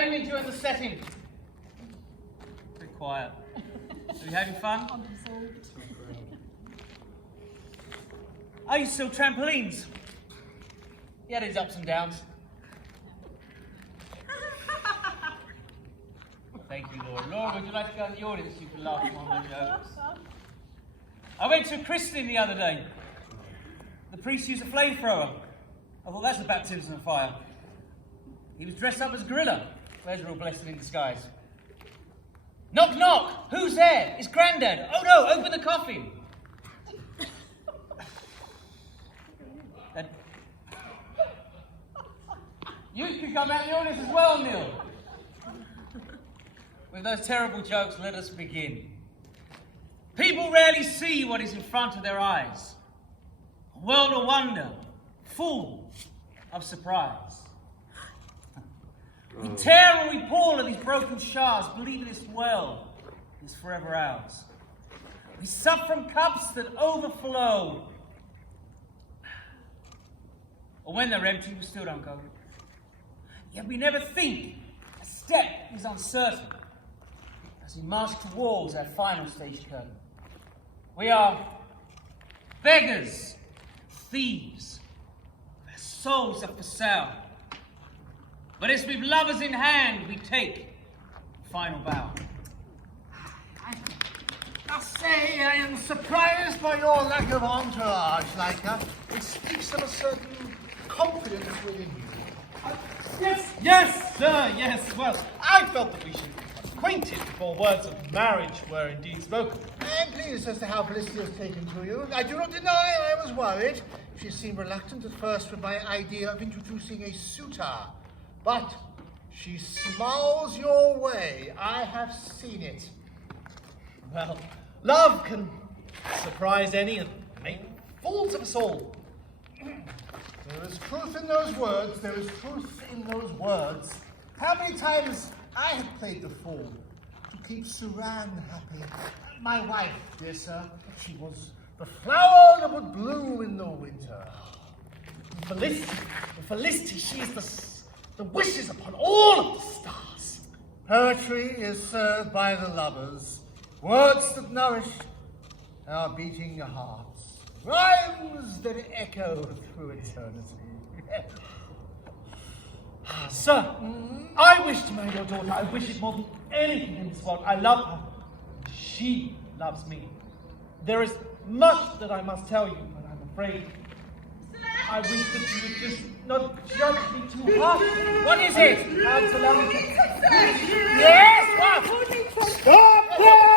How are you enjoying the setting? Be quiet. Are you having fun? I'm absorbed. I used to sell trampolines. He had his ups and downs. Thank you, Laura. Laura, would you like to go in the audience? You can laugh at my jokes. I went to a christening the other day. The priest used a flamethrower. I thought that's a baptism of fire. He was dressed up as a gorilla. There's a real blessing in disguise. Knock, knock! Who's there? It's Grandad. Oh no, open the coffin. You can come out in the audience as well, Neil. With those terrible jokes, let us begin. People rarely see what is in front of their eyes. A world of wonder, full of surprise. We tear and we pull at these broken shards, believing this world is forever ours. We sup from cups that overflow. Or when they're empty, we still don't go. Yet we never think a step is uncertain as we march towards our final stage curtain. We are beggars, thieves, our souls are for sale. But it's with lovers in hand we take the final bow. I say I am surprised by your lack of entourage, Leica. It speaks of a certain confidence within you. Yes, sir, yes. Well, I felt that we should be acquainted before words of marriage were indeed spoken. I am pleased as to how Felicity has taken to you. I do not deny I was worried. She seemed reluctant at first with my idea of introducing a suitor. But she smiles your way. I have seen it. Well, love can surprise any and make fools of us all. There is truth in those words. There is truth in those words. How many times I have played the fool to keep Suran happy. My wife, dear sir, she was the flower that would bloom in the winter. Felicity, she is the wishes upon all of the stars. Poetry is served by the lovers. Words that nourish our beating hearts. Rhymes that echo through eternity. Sir, I wish to marry your daughter. I wish it more than anything in this world. I love her. She loves me. There is much that I must tell you, but I'm afraid I wish that you would just not judge me too harshly. What is it? Allow me to... Yes, what? Stop it!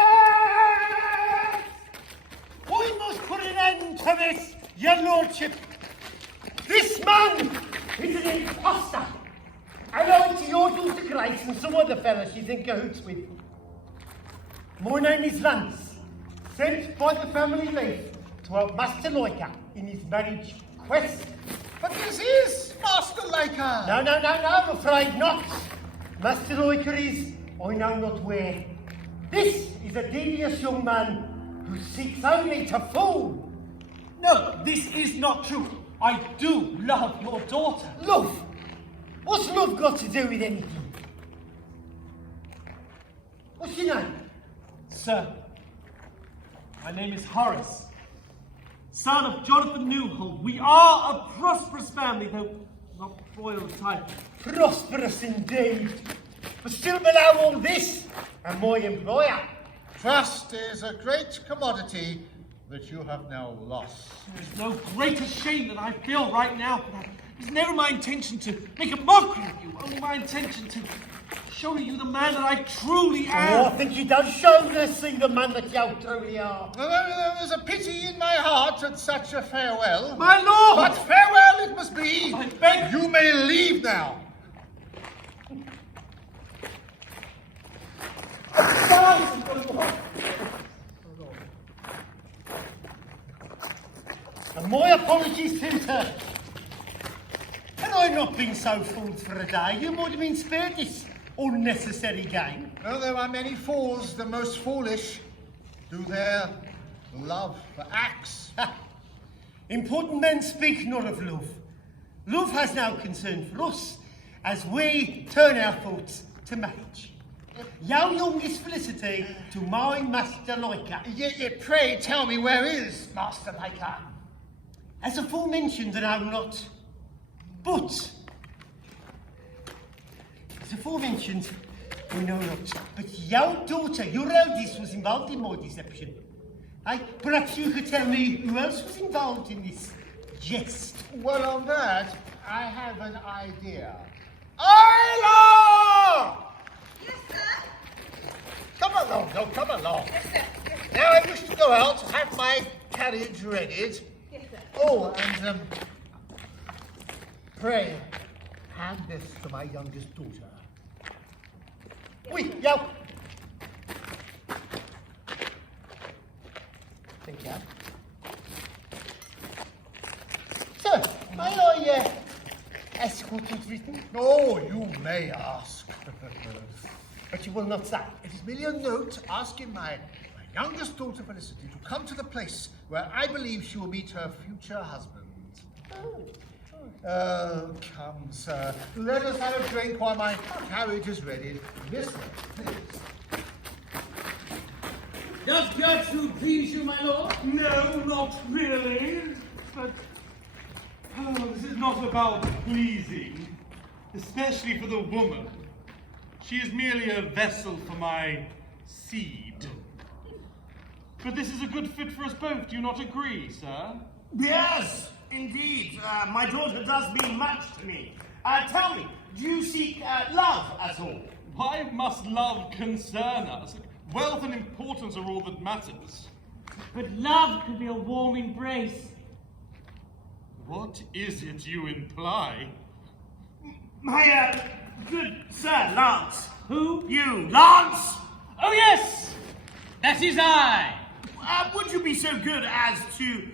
We must put an end to this, your lordship. This man is an imposter. I know it's your daughter Grace and some other fella she's in cahoots with. My name is Lance, sent by the family leaf to help Master Loika in his marriage quest. But this is Master Loika. No, I'm afraid not. Master Loika is, I know not where. This is a devious young man who seeks only to fool. No, this is not true. I do love your daughter. Love? What's love got to do with anything? What's your name? Sir, my name is Horris, son of Jonathan Newhall. We are a prosperous family, though not royal type. Prosperous indeed. But still below all this, and my employer. Trust is a great commodity that you have now lost. There's no greater shame than I feel right now for that. It's never my intention to make a mockery of you, only my intention to show you the man that I truly am. Oh, I think he does show this thing, the man that you truly are. There's a pity in my heart at such a farewell. My lord! But farewell it must be. I beg you may leave now. And my apologies to her. Had I not been so fooled for a day, you might have been spared this unnecessary game. Well, there are many fools, the most foolish do their love for acts. Important men speak not of love. Love has no concern for us, as we turn our thoughts to marriage. Your youngest Felicity to my Master Laker. Pray tell me, where is Master Laker? As aforementioned, and I'm not. But, as aforementioned, we know not. But your daughter, your eldest, was involved in my deception. Perhaps you could tell me who else was involved in this jest. Well, on that, I have an idea. Isla! Yes, sir. Come along, no, come along. Yes, sir. Yes, sir. Now I wish to go out, have my carriage readied. Yes, sir. Oh, and pray, hand this to my youngest daughter. Oui, yo. Thank you. So, may I escort you to Britain? Oh, you may ask. But you will not say. It is merely a note asking my youngest daughter Felicity to come to the place where I believe she will meet her future husband. Oh, come, sir. Let us have a drink while my carriage is ready. This way, please. Does Gertrude please you, my lord? No, not really. But this is not about pleasing, especially for the woman. She is merely a vessel for my seed. But this is a good fit for us both, do you not agree, sir? Yes, indeed. My daughter does mean much to me. Tell me, do you seek love at all? Why must love concern us? Wealth and importance are all that matters. But love could be a warm embrace. What is it you imply? My, good sir, Lance. Who? You, Lance! Oh, yes! That is I! Would you be so good as to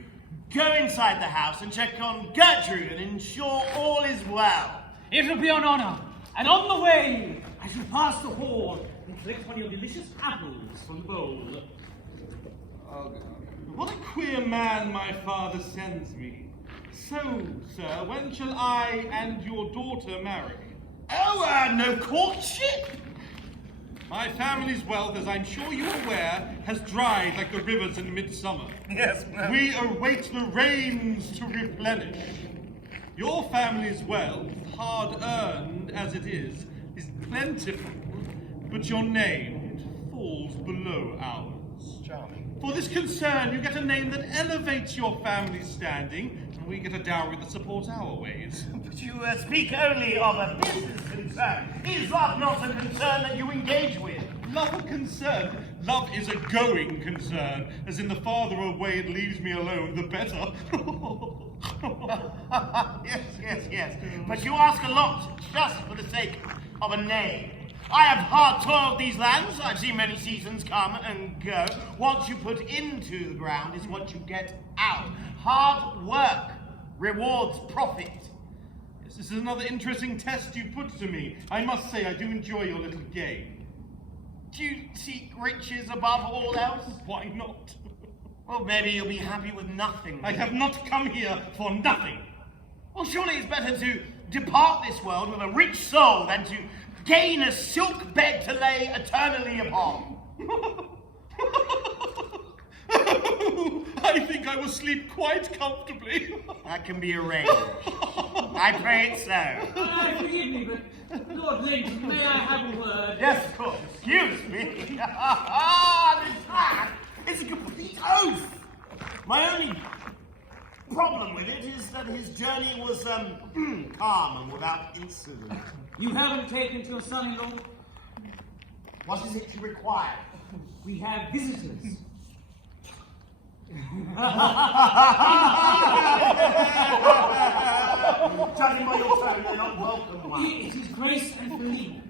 go inside the house and check on Gertrude and ensure all is well? It'll be an honor. And on the way, I shall pass the hall and collect one of your delicious apples from the bowl. What a queer man my father sends me. So, sir, when shall I and your daughter marry? Oh, no courtship? My family's wealth, as I'm sure you're aware, has dried like the rivers in midsummer. Yes, ma'am. We await the rains to replenish. Your family's wealth, hard-earned as it is plentiful, but your name, it falls below ours. Charming. For this concern, you get a name that elevates your family's standing, and we get a dowry that supports our ways. But you speak only of a business concern. Is love not a concern that you engage with? Love a concern? Love is a going concern, as in the farther away it leaves me alone, the better. Yes. But you ask a lot just for the sake of a name. I have hard toiled these lands. I've seen many seasons come and go. What you put into the ground is what you get out. Hard work rewards profit. This is another interesting test you put to me. I must say I do enjoy your little game. Do you seek riches above all else? Why not? Well, maybe you'll be happy with nothing. I have not come here for nothing. Well, surely it's better to depart this world with a rich soul than to gain a silk bed to lay eternally upon. I think I will sleep quite comfortably. That can be arranged. I pray it so. Forgive me, but Lord Lincoln, may I have a word? Yes, of course. Excuse me. This hat is a complete oath. My only problem with it is that his journey was calm and without incident. You haven't taken to your son-in-law? What is it you require? We have visitors. Judging by your tone, they're not welcome ones. It is Grace and Phillipe.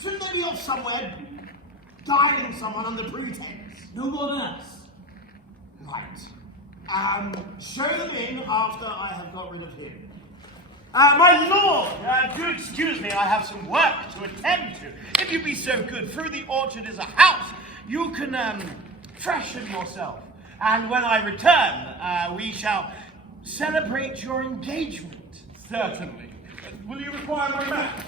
Shouldn't they be off somewhere, guiding someone under pretense? No more than us. Right. Show them in after I have got rid of him. My lord, do excuse me, I have some work to attend to. If you be so good, through the orchard is a house. You can freshen yourself. And when I return, we shall celebrate your engagement. Certainly. Will you require my map?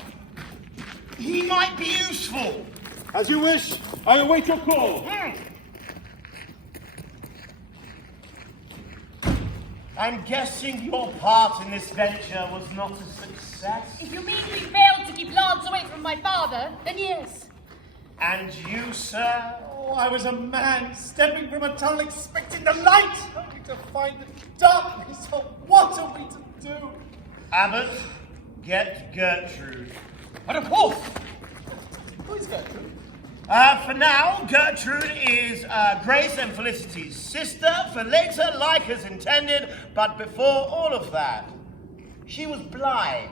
He might be useful. As you wish. I await your call. I'm guessing your part in this venture was not a success. If you mean we failed to keep Lance away from my father, then yes. And you, sir? Oh, I was a man stepping from a tunnel expecting the light, only to find the darkness. Oh, what are we to do? Abbott, get Gertrude. But of course! Who is Gertrude? For now, Gertrude is Grace and Felicity's sister, for later, like as intended, but before all of that, she was blind.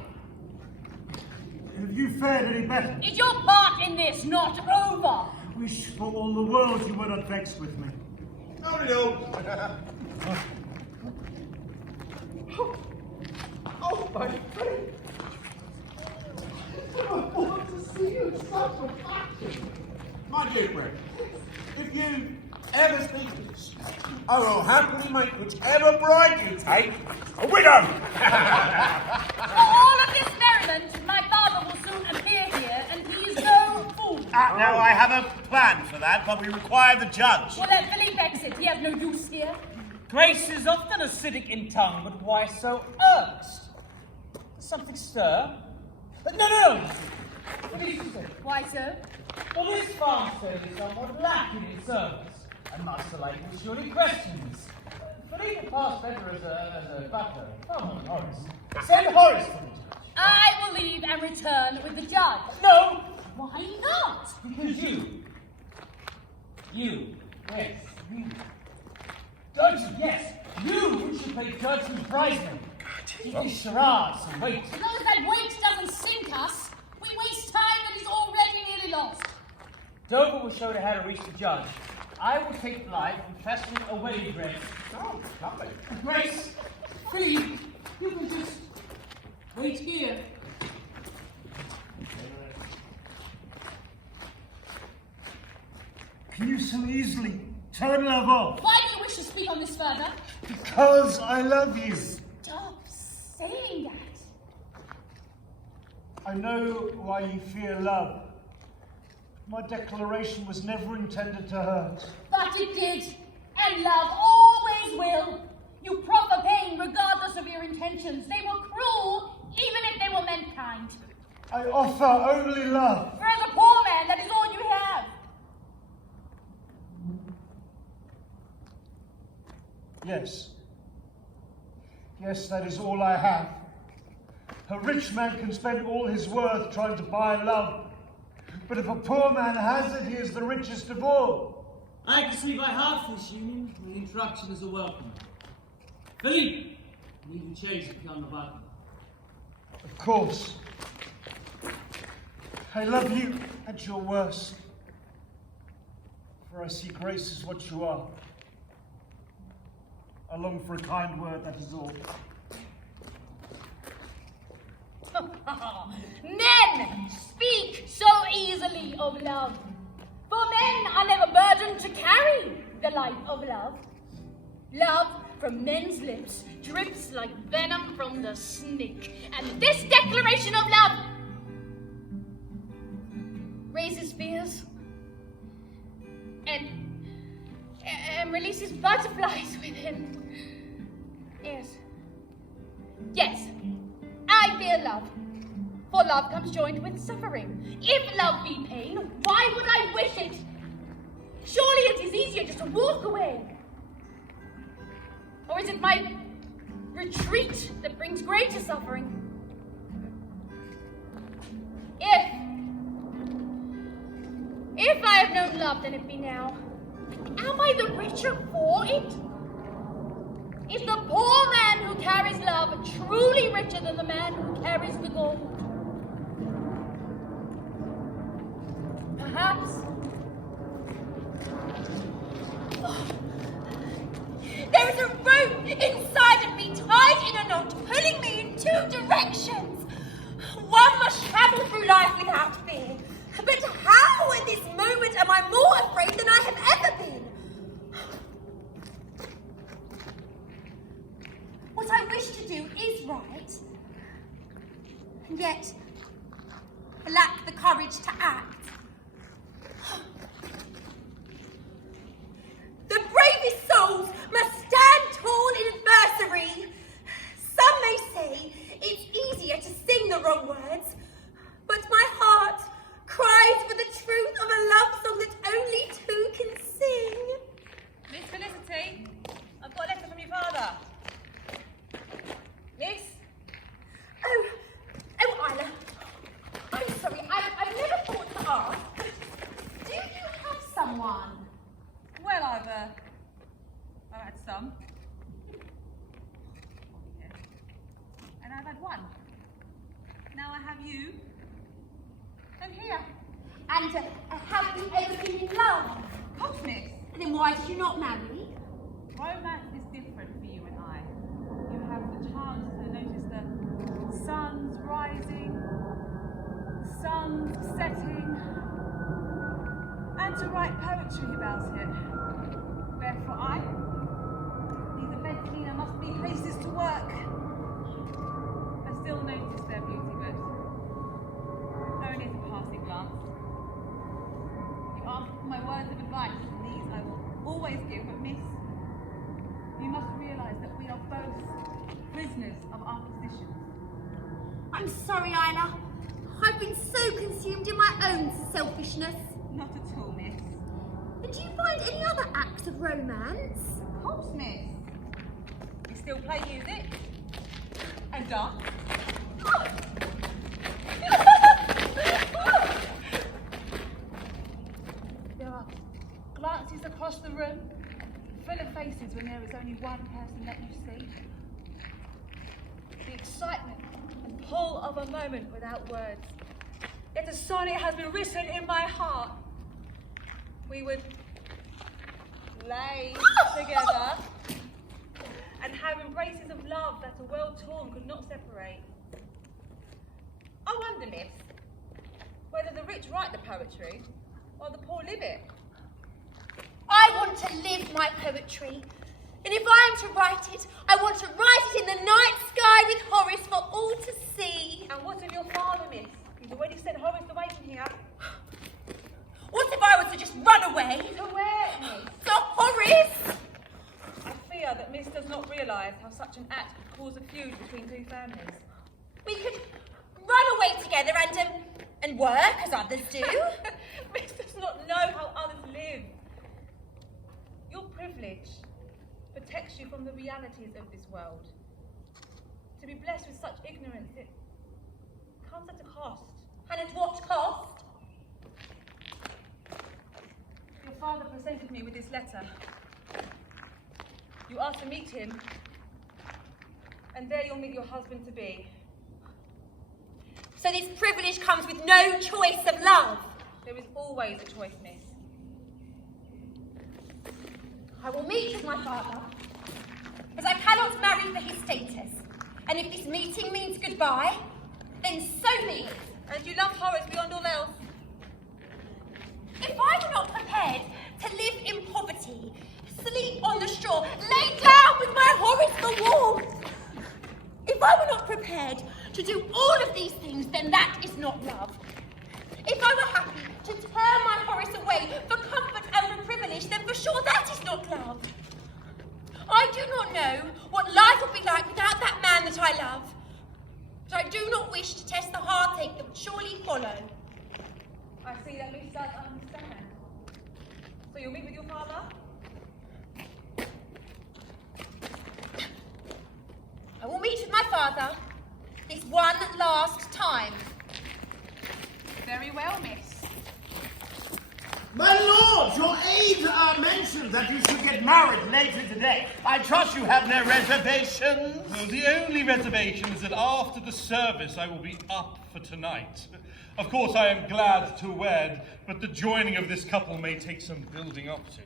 Have you fared any better? Is your part in this not over? Wish for all the world you were not vexed with me. Oh, no. Oh, my friend. I want to see you suffer action. My dear friend, if you ever speak this, I will happily make whichever bride you take a widow. For all of this merriment, my father will soon appear here, and he is no fool. Now, I have a plan for that, but we require the judge. Well, let Phillipe exit. He has no use here. Grace is often acidic in tongue, but why so earnest? Does something stir? No. What do you say? Why so? Well, this farmstead is somewhat lacking in service, and Master Lake will surely questions. Phillipe passed better as a butler. Come on, Horris. Send Horris for the judge. I will leave and return with the judge. No! Why not? Because yes, you. Gertrude, yes, you should play Gertrude's bridesmaid. Keep these charades and wait. As long as that weight doesn't sink us, we waste time that is already nearly lost. Dover will show her how to reach the judge. I will take Phillipe and fasten a wedding dress. Oh, lovely. Grace, Phillipe, you can just wait here. Can you so easily turn love off? Why do you wish to speak on this further? Because I love you. Stop saying that. I know why you fear love. My declaration was never intended to hurt. But it did, and love always will. You proffer pain regardless of your intentions. They were cruel, even if they were meant kind. I offer only love. For as a poor man, that is all you have. Yes. Yes, that is all I have. A rich man can spend all his worth trying to buy love. But if a poor man has it, he is the richest of all. I can see by heart for this union, and the introduction is a welcome. Phillipe, leave the chase beyond the button. Of course. I love you at your worst. For I see Grace is what you are. I long for a kind word, that is all. Men speak so easily of love. For men are never burdened to carry the light of love. Love from men's lips drips like venom from the snake. And this declaration of love raises fears and releases butterflies within. Yes, I fear love. For love comes joined with suffering. If love be pain, why would I wish it? Surely it is easier just to walk away. Or is it my retreat that brings greater suffering? If I have known love, then it be now. Am I the richer for it? Is the poor man who carries love truly richer than the man who carries the gold? Perhaps. Oh. There is a rope inside of me, tied in a knot, pulling me in two directions. One must travel through life without fear. But how at this moment am I more afraid than I have ever been? What I wish to do is right, and yet I lack the courage courage to act. The bravest souls must stand tall in adversity. Some may say it's easier to sing the wrong words, but my heart cries for the truth of a love song that only two can sing. Miss Felicity, I've got a letter from your father. Miss? Oh, Isla. I'm sorry, I've never thought to ask, but do you have someone? Well, I've had some. Yeah. And I've had one. Now I have you. And here. And have you ever been in love? Of course, miss. Then why did you not marry? Romance is different for you and I. You have the chance to notice the sun's rising, the sun's setting, and to write poetry about it. Therefore these events mean there must be places to work. I still notice their beauty, but only as a passing glance. You ask for my words of advice, and these I will always give, but miss, you must realise that we are both prisoners of our positions. I'm sorry, Isla. I've been so consumed in my own selfishness. Not at all, miss. And do you find any other acts of romance? Of course, miss. We still play music and dance. Oh. There are glances across the room, full of faces when there is only one person that you see. The excitement and pull of a moment without words. Yet a sonnet has been written in my heart. We would lay together and have embraces of love that a world torn could not separate. I wonder, miss, whether the rich write the poetry or the poor live it. I want to live my poetry. And if I am to write it, I want to write it in the night sky with Horris for all to see. And what of your father, miss? He's already sent Horris away from here. What if I was to just run away? To where, miss? To Horris! I fear that miss does not realise how such an act could cause a feud between two families. We could run away together and work as others do. Miss does not know how others live. Your privilege protects you from the realities of this world. To be blessed with such ignorance, it comes at a cost. And at what cost? Your father presented me with this letter. You are to meet him, and there you'll meet your husband-to-be. So this privilege comes with no choice of love. There is always a choice, miss. I will meet with my father, as I cannot marry for his status. And if this meeting means goodbye, then so be it. And you love Horris beyond all else. If I were not prepared to live in poverty, sleep on the straw, lay down with my Horris for warmth, if I were not prepared to do all of these things, then that is not love. If I were happy to turn my Horris away for comfort and for privilege, then for sure that is not love. I do not know what life would be like without that man that I love. But I do not wish to test the heartache that would surely follow. I see that Miss does understand. So you'll meet with your father? I will meet with my father this one last time. Very well, miss. My lord, your aide mentioned that you should get married later today. I trust you have no reservations. Well, the only reservation is that after the service I will be up for tonight. Of course, I am glad to wed, but the joining of this couple may take some building up to.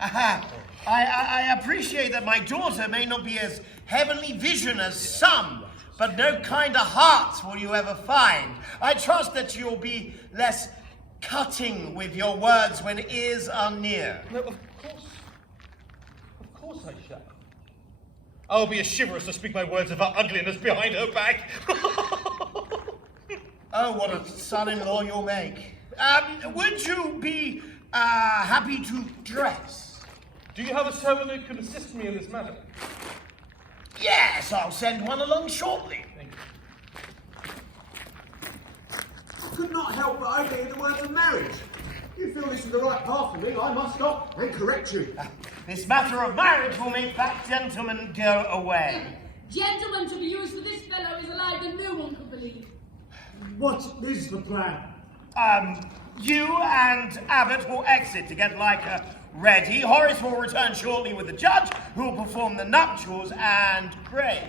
Aha. I appreciate that my daughter may not be as heavenly vision as some, but no kinder hearts will you ever find. I trust that you'll be less cutting with your words when ears are near. No, of course I shall. I'll be as chivalrous to speak my words of her ugliness behind her back. Oh, what a son-in-law you'll make. Would you be happy to dress? Do you have a servant who can assist me in this matter? Yes, I'll send one along shortly. Thank you. I could not help but overhear the words of marriage. You feel this is the right path for me, I must stop and correct you. This matter of marriage will make that gentleman go away. Gentlemen, to be used for this fellow is a lie that no one could believe. What is the plan? You and Abbott will exit to get Leica ready. Horris will return shortly with the judge, who will perform the nuptials, and Grace,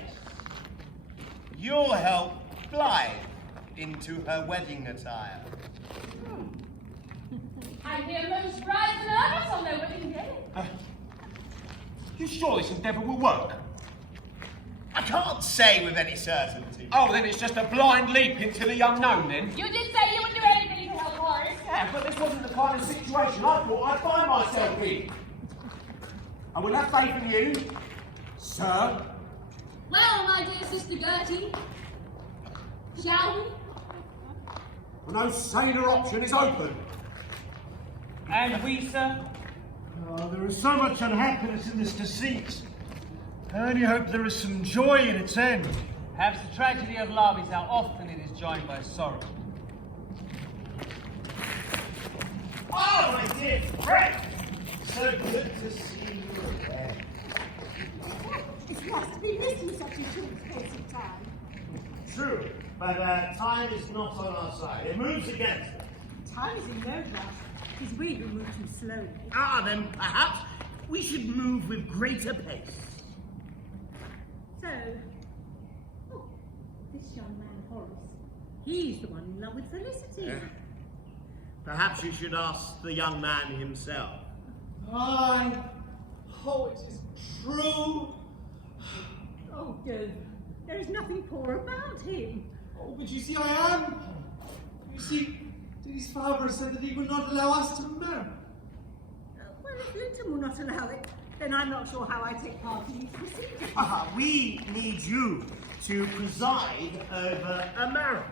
you'll help Phillipe into her wedding attire. I hear most brides nervous on their wedding day. You sure this endeavour will work? I can't say with any certainty. Oh, then it's just a blind leap into the unknown, then? You did say you would do anything to help Horris. Yeah, but this wasn't the kind of situation I thought I'd find myself in. I will have faith in you, sir. Well, my dear sister Gertie, shall we? No saner option is open. And we, sir? Oh, there is so much unhappiness in this deceit. I only hope there is some joy in its end. Perhaps the tragedy of love is how often it is joined by sorrow. Oh, my dear friend! So good to see you again. It's nice to be missed in such a short space of time. True, but time is not on our side. It moves against us. Time is in no rush. It's we who move too slowly. Ah, then perhaps we should move with greater pace. So, this young man, Horris, he's the one in love with Felicity. Perhaps you should ask the young man himself. Oh, it is true. Oh, no, there is nothing poor about him. Oh, but you see, I am. You see, Didi's father said that he would not allow us to marry. Well, if Linton will not allow it, then I'm not sure how I take part in these proceedings. We need you to preside over a marriage.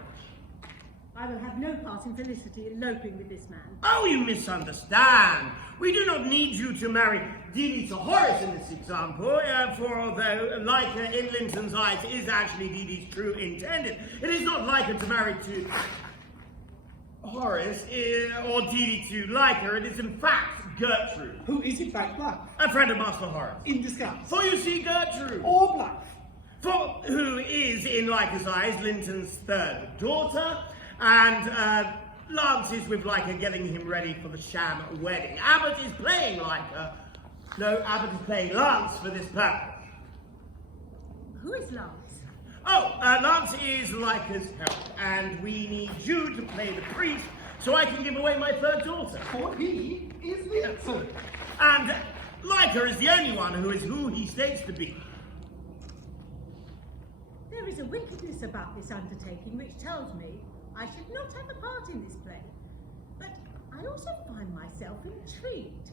I will have no part in Felicity eloping with this man. Oh, you misunderstand. We do not need you to marry Didi to Horris in this example, for although Leica in Linton's eyes is actually Didi's true intended, it is not Leica to marry to Horris or Didi to Leica. It is in fact Gertrude. Who is in fact black? A friend of Master Horris. In disguise. For you see, Gertrude. Or black. For who is, in Leica's eyes, Linton's third daughter, and Lance is with Leica getting him ready for the sham wedding. Abbott is playing Leica. No, Abbott is playing Lance for this purpose. Who is Lance? Oh, Lance is Leica's help, and we need you to play the priest so I can give away my third daughter. For he is Linton. And Leica is the only one who is who he states to be. There is a wickedness about this undertaking which tells me I should not have a part in this play. But I also find myself intrigued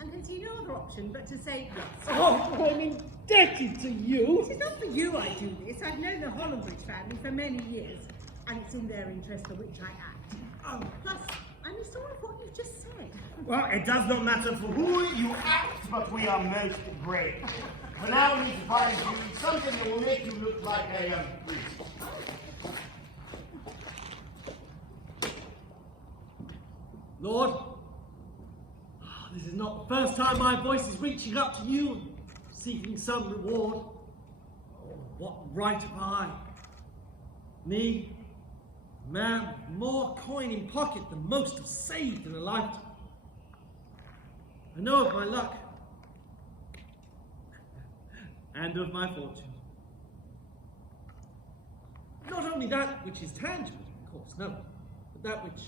and can see no other option but to say yes. Oh, I'm indebted to you. It is not for you I do this. I've known the Hollandbridge family for many years, and it's in their interest for which I act. Plus, I miss all of what you've just said. Well, it does not matter for who you act, but we are most brave. For now, we need to find you something that will make you look like a priest. Lord, this is not the first time my voice is reaching up to you and seeking some reward. Oh, what right have I? Me, a man with more coin in pocket than most have saved in a lifetime. I know of my luck and of my fortune. Not only that which is tangible, of course, no, but that which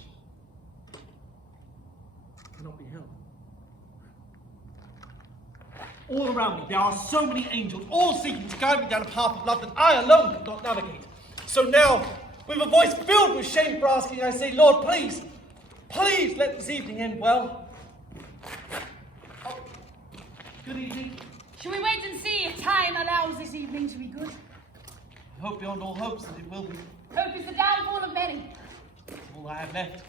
cannot be held. All around me there are so many angels, all seeking to guide me down a path of love that I alone could not navigate. So now, with a voice filled with shame for asking, I say, Lord, please, please let this evening end well. Oh, good evening. Shall we wait and see if time allows this evening to be good? I hope beyond all hopes that it will be. Hope is the downfall of many. All I have left.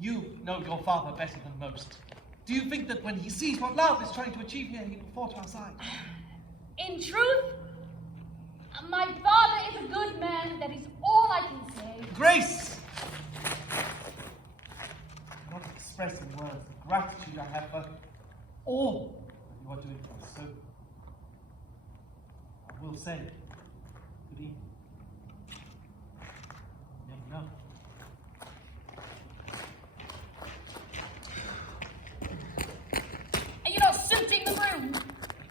You know your father better than most. Do you think that when he sees what love is trying to achieve here, he will fall to our side? In truth, my father is a good man. That is all I can say. Grace! I cannot express in words the gratitude I have for all that you are doing for us. So, I will say, good evening. You never know. Are you not suiting the room?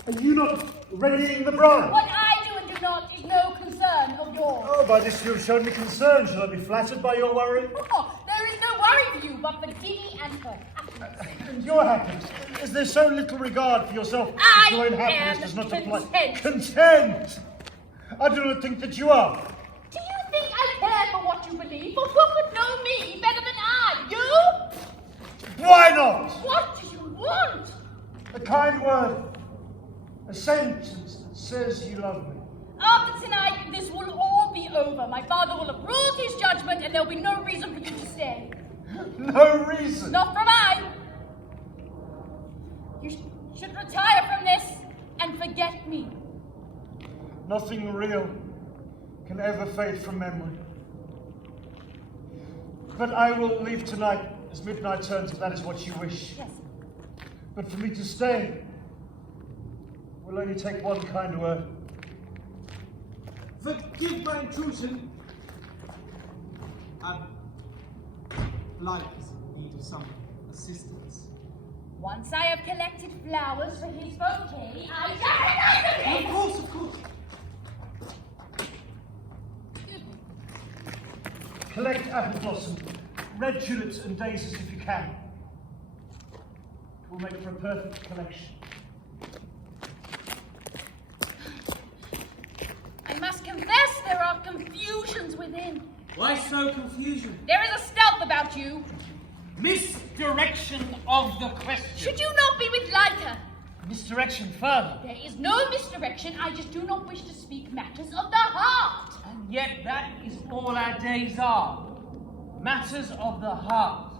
Are you not readying the bride? What I do and do not is no concern of yours. Oh, by this you have shown me concern. Shall I be flattered by your worry? Oh, there is no worry for you but for Didi and her happiness. And your happiness? Is there so little regard for yourself that your own happiness does not apply? Content! I do not think that you are. Do you think I care for what you believe? For who could know me better than I? You? Why not? What do you want? A kind word. A sentence that says you love me. After tonight, this will all be over. My father will have ruled his judgment and there'll be no reason for you to stay. No reason? Not from I. You should retire from this and forget me. Nothing real can ever fade from memory. But I will leave tonight as midnight turns if that is what you wish. Yes. But for me to stay will only take one kind word. Forgive my intrusion. Phillipe is in need of some assistance. Once I have collected flowers for his bouquet, I shall Of course, of course. Collect apple blossom, red tulips and daisies if you can. It will make for a perfect collection. I must confess there are confusions within. Why so confusion? There is a stealth about you. Misdirection of the question. Should you not be with Leica? Misdirection further. There is no misdirection. I just do not wish to speak matters of the heart. And yet that is all our days are. Matters of the heart.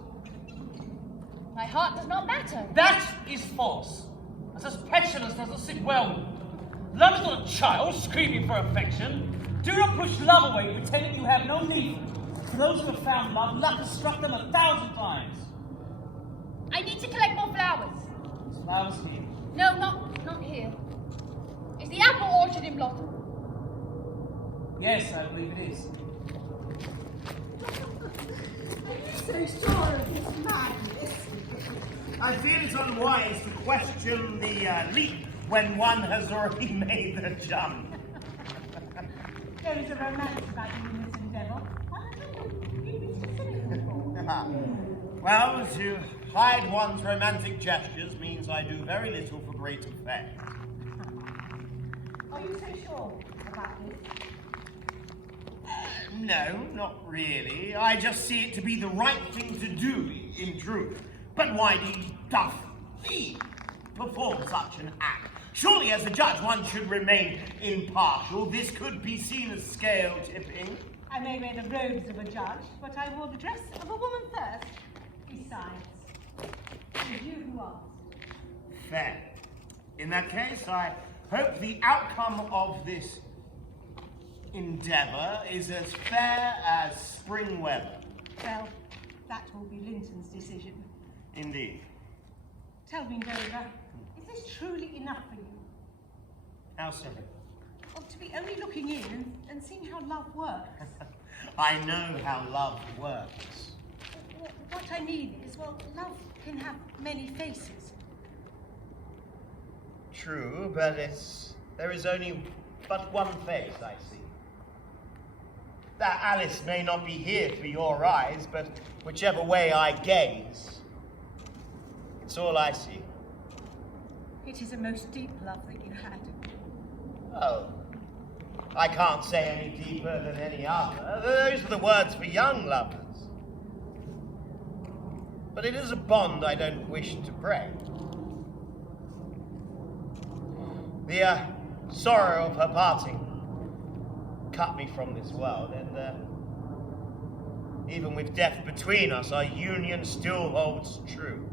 My heart does not matter. That is false. As petulance does not sit well with you. Love is not a child screaming for affection. Do not push love away, pretending you have no need. For those who have found love, luck has struck them 1,000 times. I need to collect more flowers. There's flowers here. No, not here. Is the apple orchard in Blotton? Yes, I believe it is. Are you so sure of his madness? I feel it's unwise to question the leap when one has already made the jump. There is a romance about you in this endeavour. Why haven't you been considering before? Well, to hide one's romantic gestures means I do very little for great effect. Are you so sure about this? No, not really. I just see it to be the right thing to do, in truth. But why doth he perform such an act? Surely as a judge one should remain impartial. This could be seen as scale tipping. I may wear the robes of a judge, but I wore the dress of a woman first. Besides, it is you who asked. Fair. In that case, I hope the outcome of this endeavour is as fair as spring weather. Well, that will be Linton's decision. Indeed. Tell me, Nova, is this truly enough for you? How so? Well, to be only looking in and seeing how love works. I know how love works. What I mean is, well, love can have many faces. True, but there is only but one face I see. That Alice may not be here for your eyes, but whichever way I gaze, it's all I see. It is a most deep love that you had. Oh, I can't say any deeper than any other. Those are the words for young lovers. But it is a bond I don't wish to break. The sorrow of her parting cut me from this world, and even with death between us, our union still holds true.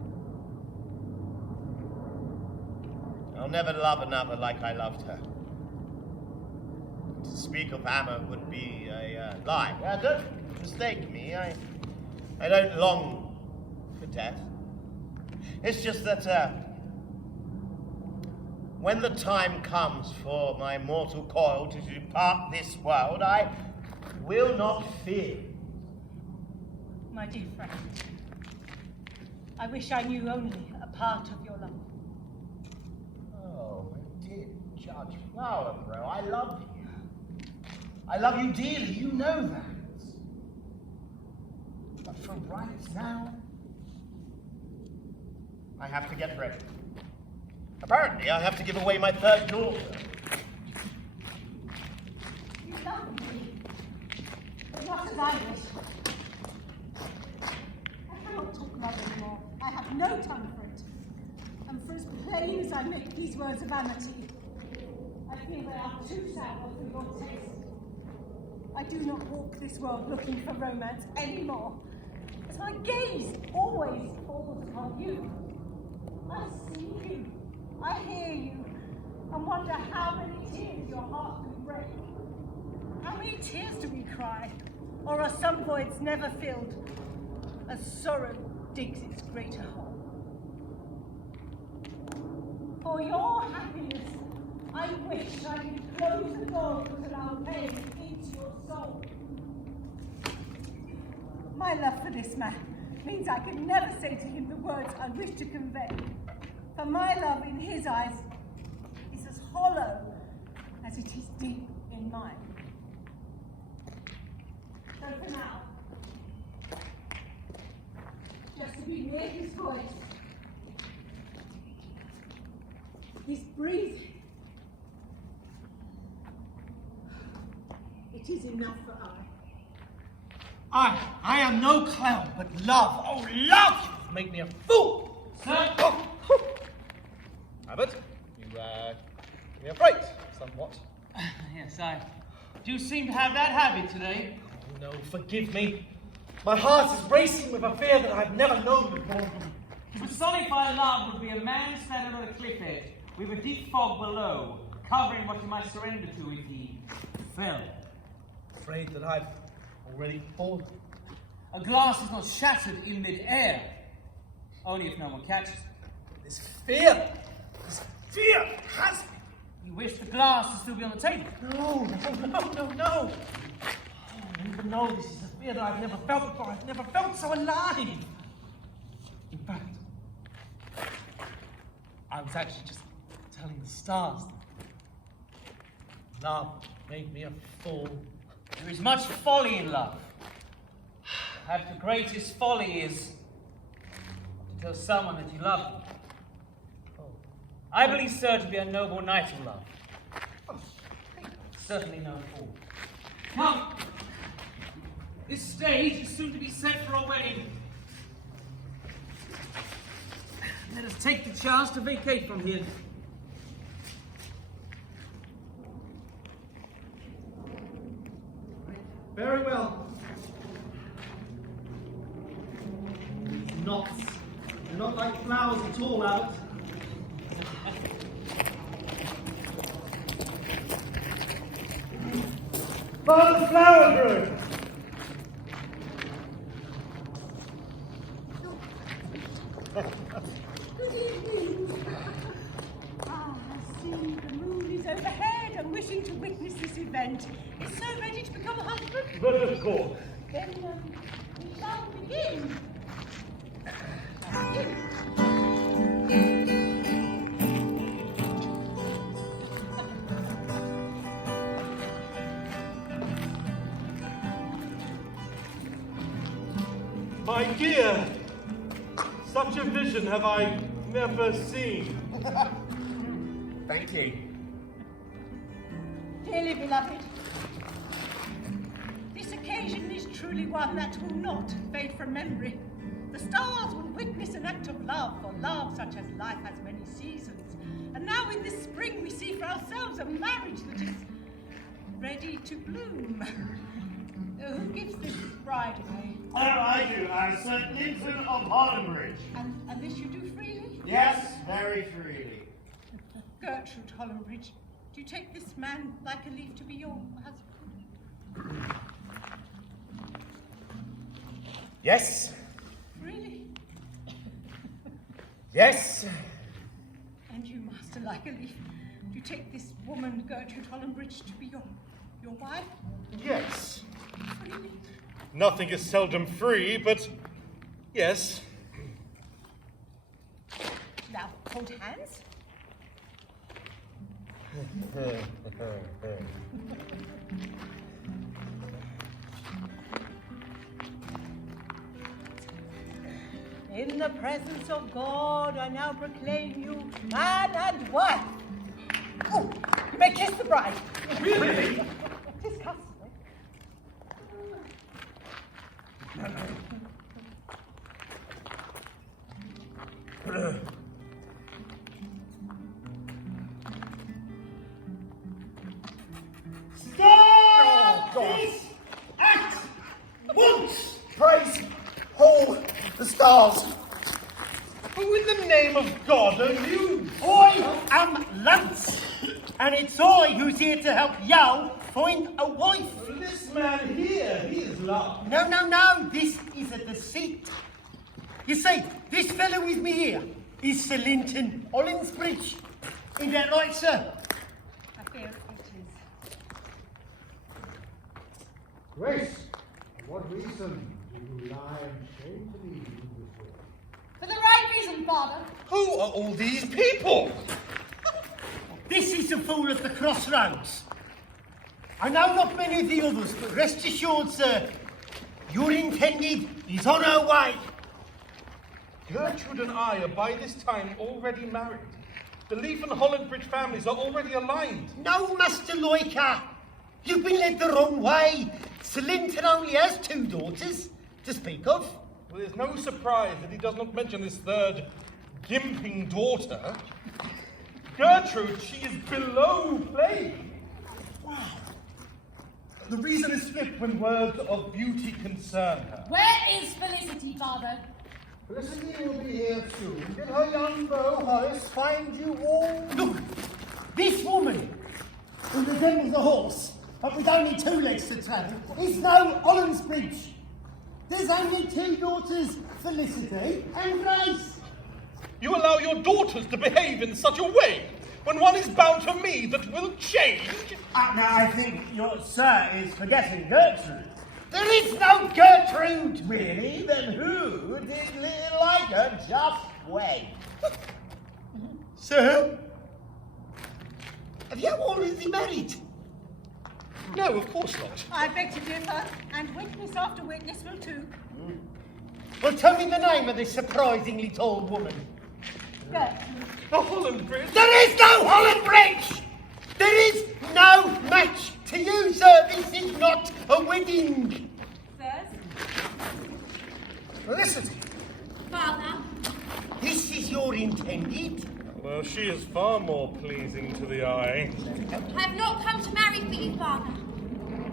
I'll never love another like I loved her. To speak of Emma would be a lie. Don't mistake me. I don't long for death. It's just that when the time comes for my mortal coil to depart this world, I will not fear. My dear friend, I wish I knew only a part of your love. Oh, my dear Judge Flowerborough, I love you. I love you dearly, you know that. But for right now, I have to get ready. Apparently, I have to give away my third daughter. You love me, but not as I wish. I cannot talk love anymore. I have no time for it. And for as plain as I make these words of vanity, I feel they are too sour for your taste. I do not walk this world looking for romance anymore, as my gaze always falls upon you. I see you, I hear you, and wonder how many tears your heart can break. How many tears do we cry, or are some voids never filled, as sorrow digs its greater hole? For your happiness, I wish I could close the door that allow pain into your soul. My love for this man means I can never say to him the words I wish to convey. For my love in his eyes is as hollow as it is deep in mine. So for now, just to be near his voice, his breathing, it is enough for I am no clown, but love, oh love, make me a fool. Sir? Oh. Abbott, you made me afraid, somewhat. Yes, I do seem to have that habit today. Oh, no, forgive me. My heart is racing with a fear that I've never known before. To personify love would be a man standing on a cliff edge with a deep fog below, covering what he might surrender to if he fell. Afraid that I've already fallen. A glass is not shattered in mid-air, only if no one catches it. This fear has me. You wish the glass to still be on the table? No. Oh, even though this is a fear that I've never felt before, I've never felt so alive. In fact, I was actually just telling the stars that love made me a fool. There is much folly in love. Perhaps the greatest folly is to tell someone that you love them. I believe, sir, to be a noble knight of love. Certainly no fool. Come! This stage is soon to be set for a wedding. Let us take the chance to vacate from here. Very well. Knots. They're not like flowers at all, Abbott. Father Flowerborough! Good evening. I see the moon is overhead and wishing to witness this event. Is so ready to become a husband? But of course. Then we shall begin. My dear, such a vision have I never seen. Thank you. Dearly beloved, this occasion is truly one that will not fade from memory. The stars will witness an act of love, for love such as life has many seasons. And now in this spring we see for ourselves a marriage that is ready to bloom. Who gives this bride away? I do, Sir Linton of Hollandbridge. And this you do freely? Yes, very freely. Gertrude Hollandbridge, do you take this man like a leaf to be your husband? Yes. Really? Yes. And you, Master like a leaf, do you take this woman, Gertrude Hollandbridge, to be your wife? Yes. Really? Nothing is seldom free, but yes. Now, hold hands. In the presence of God, I now proclaim you man and wife. Oh, you may kiss the bride. Really? Kiss customary. Stop this act once! Praise all the stars. Who in the name of God are you? I am Lance, and it's I who's here to help you find a wife. This man here, he is love. No, this is a deceit. You see, this fellow with me here is Sir Linton Hollandbridge. Is that right, sir? I fear it is. Grace, for what reason do you lie and shamefully in this way? For the right reason, Father. Who are all these people? This is the fool at the crossroads. I know not many of the others, but rest assured, sir, your intended is on her way. Gertrude and I are by this time already married. The Leaf and Hollandbridge families are already aligned. No, Master Loiker, you've been led the wrong way. Sir Linton only has 2 daughters to speak of. Well, there's no surprise that he does not mention this third gimping daughter. Gertrude, she is below plague. Wow. The reason is slipped when words of beauty concern her. Where is Felicity, Father? Felicity will be here soon. Did her young beau, Horris, find you all? Look, this woman, who resembles a horse, but with only 2 legs to travel, is no Hollandbridge. There's only 2 daughters, Felicity and Grace. You allow your daughters to behave in such a way when one is bound to me that will change? Now, I think your sir is forgetting Gertrude. There is no Gertrude. Really? Then who did little like her just when? Sir, have you already married? No, of course not. I beg to differ, and witness after witness will too. Well, tell me the name of this surprisingly tall woman. Gertrude. The Hollandbridge? There is no Hollandbridge! There is no match to you, sir. This is not a wedding. Sirs? Felicity, Father. this is your intended. Well, she is far more pleasing to the eye. I have not come to marry for you, Father.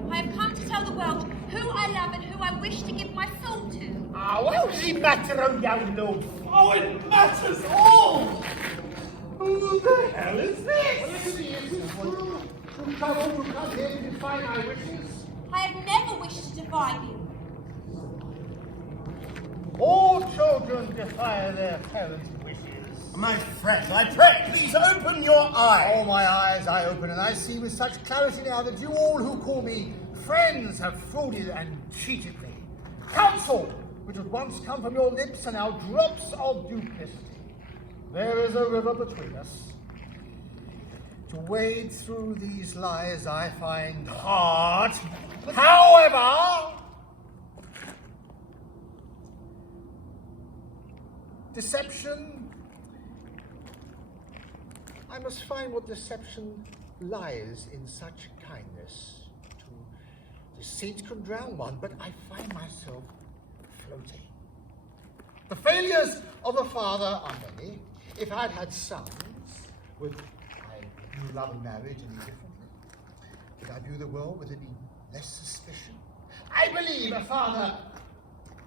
I have come to tell the world who I love and who I wish to give my soul to. How does it matter, oh young lord? Oh, it matters all! Who the hell is this? Felicity is to come here to defy my wishes. I have never wished to defy you. All children defy their parents' wishes. My friend, I pray, please open your eyes. All my eyes I open, and I see with such clarity now that you all who call me friends have frauded and cheated me. Counsel, which had once come from your lips, are now drops of duplicity. There is a river between us. To wade through these lies I find hard. However, deception, I must find what deception lies in such kindness. To deceit can drown one, but I find myself floating. The failures of a father are many. If I'd had sons, would I view love and marriage any differently? Could I view the world with any less suspicion? I believe a father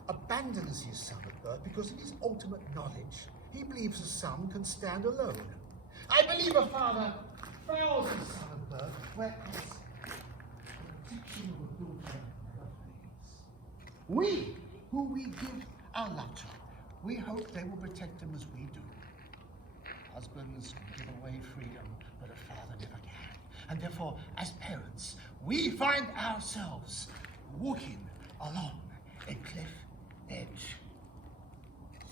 abandons his son at birth because in his ultimate knowledge he believes a son can stand alone. I believe a father fouls his son at birth whereas protection of a daughter we, who we give our love to, we hope they will protect them as we do. Husbands can give away freedom, but a father never can. And therefore, as parents, we find ourselves walking along a cliff edge.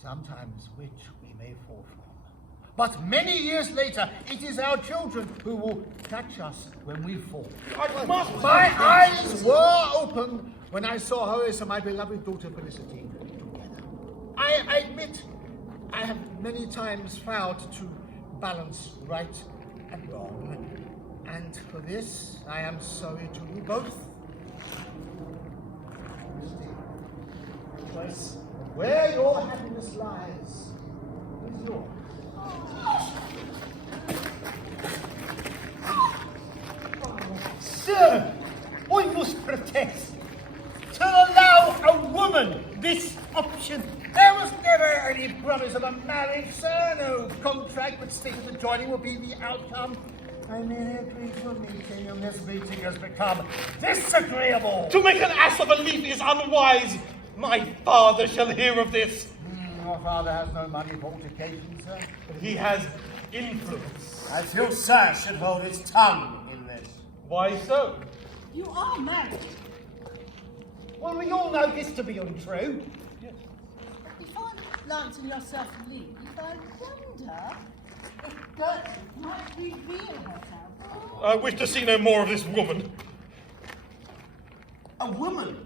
Sometimes which we may fall from. But many years later, it is our children who will catch us when we fall. My eyes were open when I saw Horris and my beloved daughter Felicity together. I admit I have many times failed to balance right and wrong. And for this, I am sorry to you both. Choice where your happiness lies is yours. Sir, I must protest. To allow a woman this option. There was never any promise of a marriage, sir. No contract but stated the joining will be the outcome. I merely agreed to a meeting, and this meeting has become disagreeable. To make an ass of a leaf is unwise. My father shall hear of this. Your father has no money for altercation, sir. But he has influence. I feel sir should hold his tongue in this. Why so? You are married. Well, we all know this to be untrue. If I'm Lance and yourself leave, I wonder if Gertrude might reveal herself. I wish to see no more of this woman. A woman,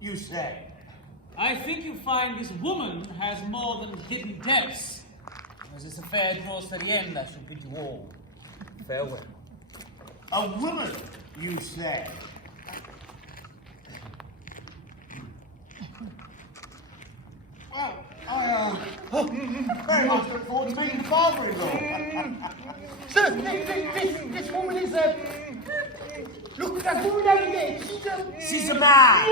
you say? I think you find this woman has more than hidden depths. As this affair draws to the end, I shall bid you all farewell. A woman, you say? Well, I very much look forward to meeting father-in-law. Sir, this woman is a... Look, that woman over there, She's a man.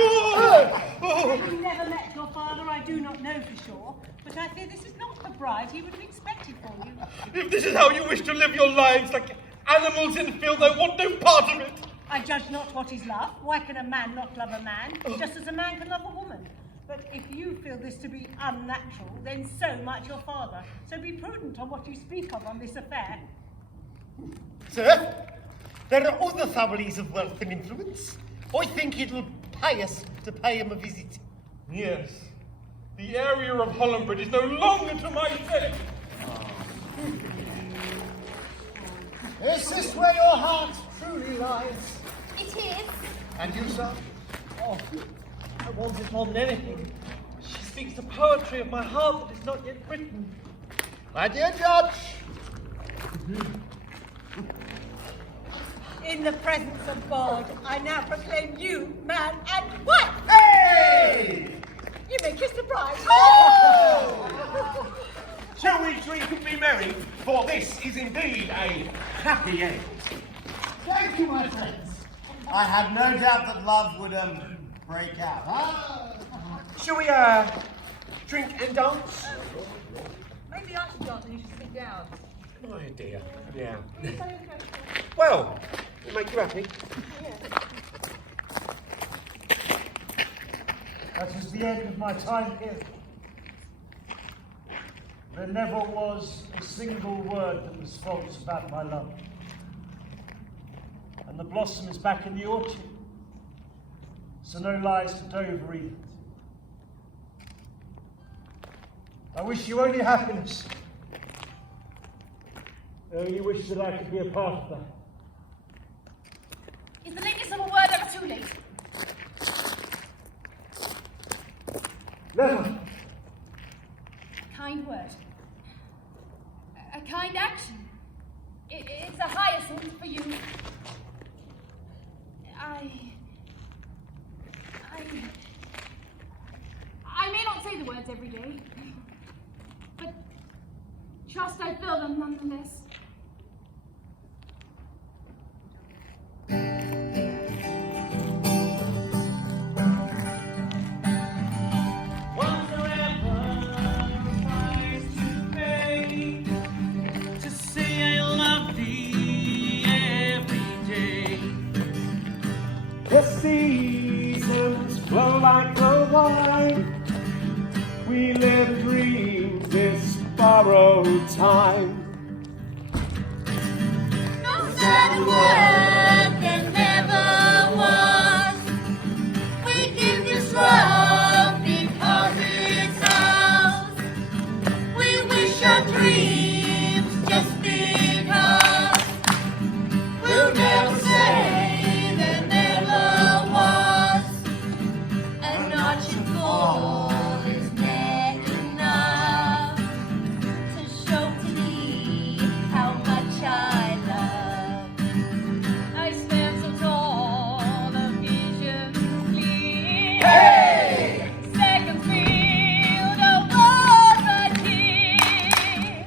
Having never met your father, I do not know for sure, but I fear this is not the bride he would have expected for you. If this is how you wish to live your lives, like animals in field, I want no part of it. I judge not what is love. Why can a man not love a man, just as a man can love a woman? But if you feel this to be unnatural, then so might your father. So be prudent on what you speak of on this affair. Sir, there are other families of wealth and influence. I think it'll pay us to pay him a visit. Yes. The area of Hollandbridge is no longer to my taste. Is this where your heart truly lies? It is. And you, sir? Oh, I want it more than anything. She speaks the poetry of my heart that is not yet written. My dear Judge, In the presence of God, I now proclaim you man and wife. hey! You may kiss the bride. Shall we drink and be merry? For this is indeed a happy end. Thank you, my friends. I had no doubt that love would break out. Shall we drink and dance? Maybe I should dance and you should sit down. Oh dear. Yeah. Well, it'll make you happy. That is the end of my time here. There never was a single word that was false about my love. And the blossom is back in the orchard. So no lies to Dover either. I wish you only happiness. I only wish that I could be a part of that. Is the lateness of a word ever too late? Never. A kind word. A kind action. It's a hyacinth for you. I may not say the words every day, but trust I feel them nonetheless. we live dreams this borrowed time. No sad word there never was. We give this love because it's ours. We wish our dreams just because. We'll never say there never was. A notch and fall is never enough to show to thee how much I love. I stand so tall, the vision clear. Hey! Second field of words I hear.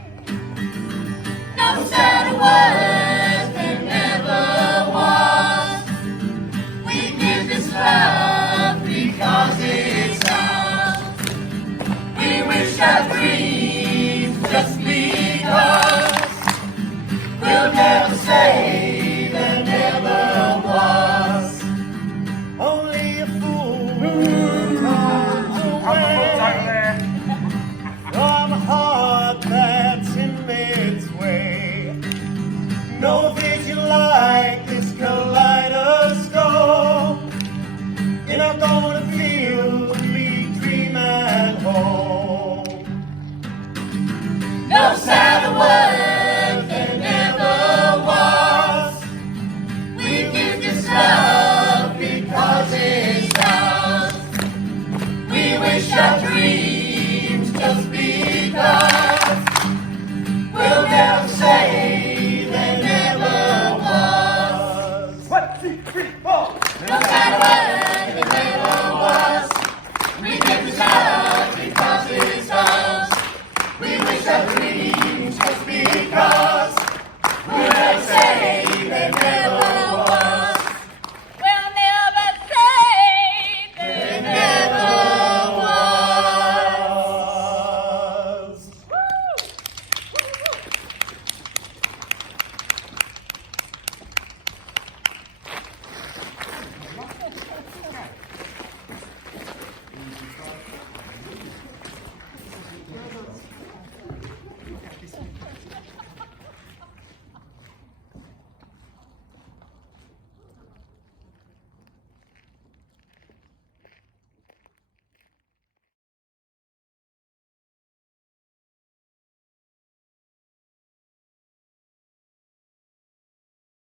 No sad word there never was. We give this love because it's ours. We wish our dreams